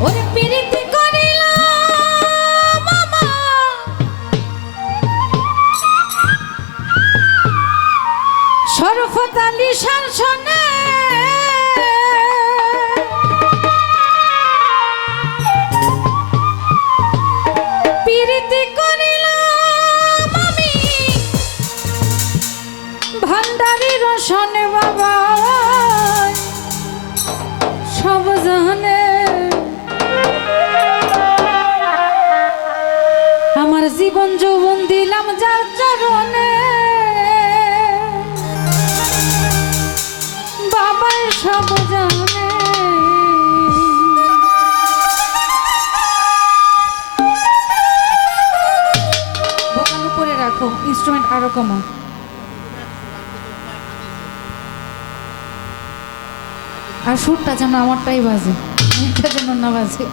어렵 জীবন যৌবন দিলাম যার চরণে। বাবার সব জানে বোকাল উপরে রাখো ইনস্ট্রুমেন্ট আরও কমাও। আর সুরটা যেন আমারটাই বাজে এটা যেন না বাজে।